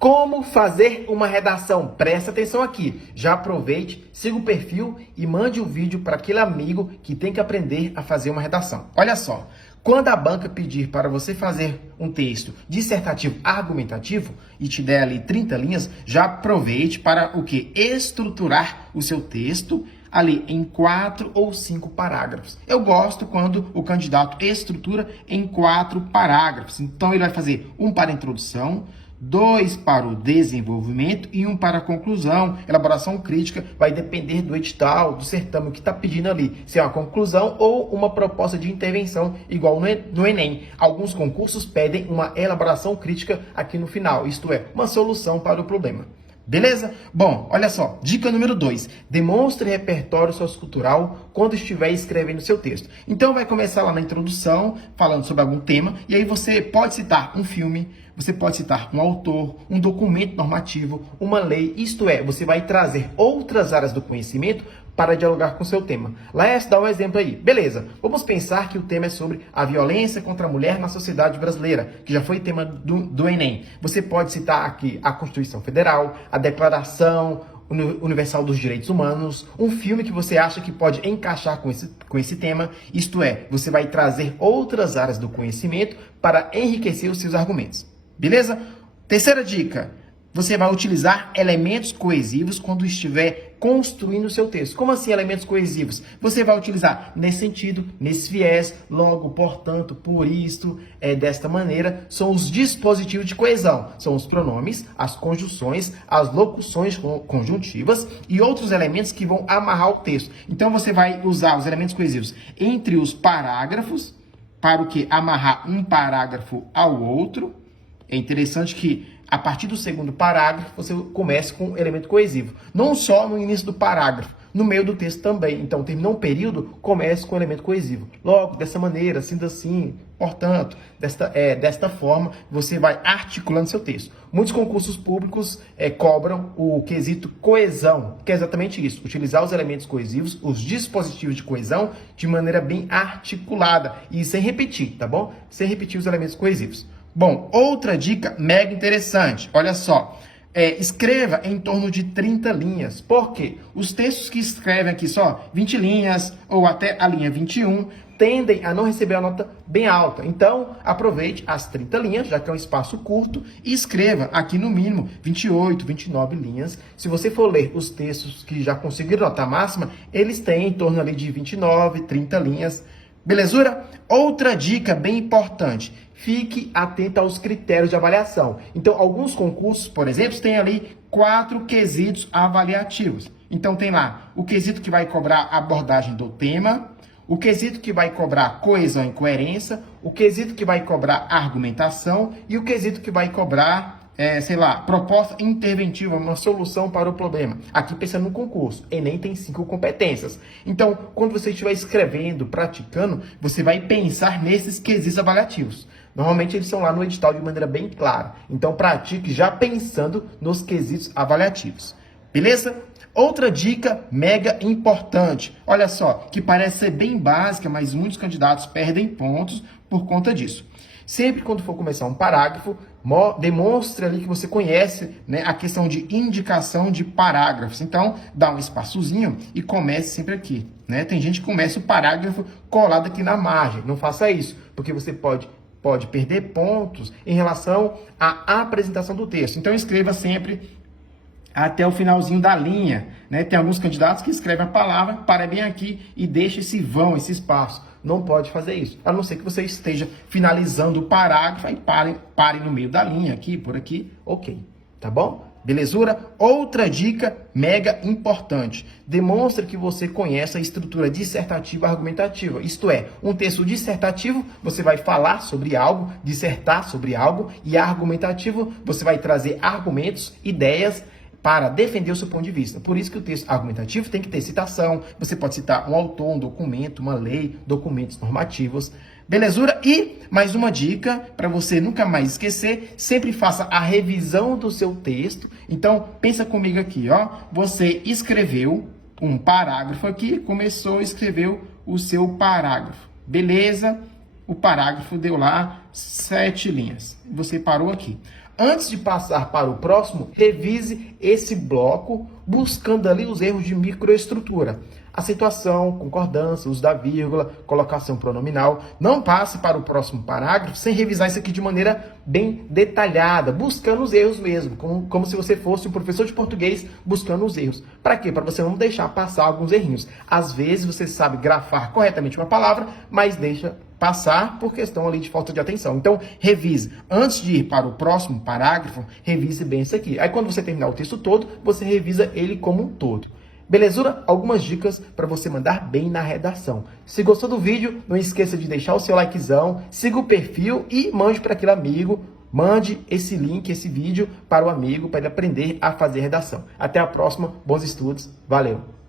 Como fazer uma redação? Presta atenção aqui. Já aproveite, siga o perfil e mande um vídeo para aquele amigo que tem que aprender a fazer uma redação. Olha só, quando a banca pedir para você fazer um texto dissertativo argumentativo e te der ali 30 linhas, já aproveite para o quê? Estruturar o seu texto ali em 4 ou 5 parágrafos. Eu gosto quando o candidato estrutura em 4 parágrafos. Então ele vai fazer um para a introdução, 2 para o desenvolvimento e 1 para a conclusão. Elaboração crítica vai depender do edital, do certame, o que está pedindo ali. Se é uma conclusão ou uma proposta de intervenção, igual no Enem. Alguns concursos pedem uma elaboração crítica aqui no final, isto é, uma solução para o problema. Beleza? Bom, olha só, dica número 2. Demonstre repertório sociocultural quando estiver escrevendo seu texto. Então vai começar lá na introdução, falando sobre algum tema, e aí você pode citar um filme, você pode citar um autor, um documento normativo, uma lei, isto é, você vai trazer outras áreas do conhecimento para dialogar com o seu tema. Laércio, dá um exemplo aí. Beleza, vamos pensar que o tema é sobre a violência contra a mulher na sociedade brasileira, que já foi tema do Enem. Você pode citar aqui a Constituição Federal, a Declaração Universal dos Direitos Humanos, um filme que você acha que pode encaixar com esse tema, isto é, você vai trazer outras áreas do conhecimento para enriquecer os seus argumentos. Beleza? Terceira dica. Você vai utilizar elementos coesivos quando estiver construindo o seu texto. Como assim elementos coesivos? Você vai utilizar nesse sentido, nesse viés, logo, portanto, por isto, desta maneira. São os dispositivos de coesão. São os pronomes, as conjunções, as locuções conjuntivas e outros elementos que vão amarrar o texto. Então, você vai usar os elementos coesivos entre os parágrafos, para o que? Amarrar um parágrafo ao outro. É interessante que a partir do segundo parágrafo, você comece com um elemento coesivo. Não só no início do parágrafo, no meio do texto também. Então, terminou um período, comece com um elemento coesivo. Logo, dessa maneira, assim, portanto, desta forma, você vai articulando seu texto. Muitos concursos públicos cobram o quesito coesão, que é exatamente isso. Utilizar os elementos coesivos, os dispositivos de coesão, de maneira bem articulada e sem repetir, tá bom? Sem repetir os elementos coesivos. Bom, outra dica mega interessante, olha só, escreva em torno de 30 linhas, porque os textos que escrevem aqui só 20 linhas ou até a linha 21 tendem a não receber a nota bem alta. Então, aproveite as 30 linhas, já que é um espaço curto, e escreva aqui no mínimo 28, 29 linhas. Se você for ler os textos que já conseguiram nota máxima, eles têm em torno ali de 29, 30 linhas. Belezura? Outra dica bem importante, fique atento aos critérios de avaliação. Então, alguns concursos, por exemplo, têm ali 4 quesitos avaliativos. Então, tem lá o quesito que vai cobrar a abordagem do tema, o quesito que vai cobrar coesão e coerência, o quesito que vai cobrar argumentação e o quesito que vai cobrar proposta interventiva, uma solução para o problema. Aqui pensando no concurso, Enem tem 5 competências. Então, quando você estiver escrevendo, praticando, você vai pensar nesses quesitos avaliativos. Normalmente eles são lá no edital de maneira bem clara. Então, pratique já pensando nos quesitos avaliativos. Beleza? Outra dica mega importante. Olha só, que parece ser bem básica, mas muitos candidatos perdem pontos por conta disso. Sempre quando for começar um parágrafo, demonstre ali que você conhece, né, a questão de indicação de parágrafos. Então, dá um espaçozinho e comece sempre aqui, né? Tem gente que começa o parágrafo colado aqui na margem. Não faça isso, porque você pode perder pontos em relação à apresentação do texto. Então, escreva sempre até o finalzinho da linha, né? Tem alguns candidatos que escrevem a palavra, para bem aqui e deixa esse vão, esse espaço. Não pode fazer isso, a não ser que você esteja finalizando o parágrafo e pare no meio da linha, aqui, por aqui, ok, tá bom? Belezura? Outra dica mega importante. Demonstre que você conhece a estrutura dissertativa argumentativa. Isto é, um texto dissertativo, você vai falar sobre algo, dissertar sobre algo, e argumentativo, você vai trazer argumentos, ideias, para defender o seu ponto de vista. Por isso que o texto argumentativo tem que ter citação, você pode citar um autor, um documento, uma lei, documentos normativos. Belezura? E mais uma dica para você nunca mais esquecer, sempre faça a revisão do seu texto. Então, pensa comigo aqui, ó. Você escreveu um parágrafo aqui, começou, escreveu o seu parágrafo. Beleza? O parágrafo deu lá 7 linhas. Você parou aqui. Antes de passar para o próximo, revise esse bloco buscando ali os erros de microestrutura. Acentuação, concordância, uso da vírgula, colocação pronominal. Não passe para o próximo parágrafo sem revisar isso aqui de maneira bem detalhada, buscando os erros mesmo, como se você fosse um professor de português buscando os erros. Para quê? Para você não deixar passar alguns errinhos. Às vezes você sabe grafar corretamente uma palavra, mas deixa passar por questão ali de falta de atenção. Então, revise. Antes de ir para o próximo parágrafo, revise bem isso aqui. Aí, quando você terminar o texto todo, você revisa ele como um todo. Belezura? Algumas dicas para você mandar bem na redação. Se gostou do vídeo, não esqueça de deixar o seu likezão, siga o perfil e mande para aquele amigo. Mande esse link, esse vídeo para o amigo, para ele aprender a fazer redação. Até a próxima, bons estudos, valeu!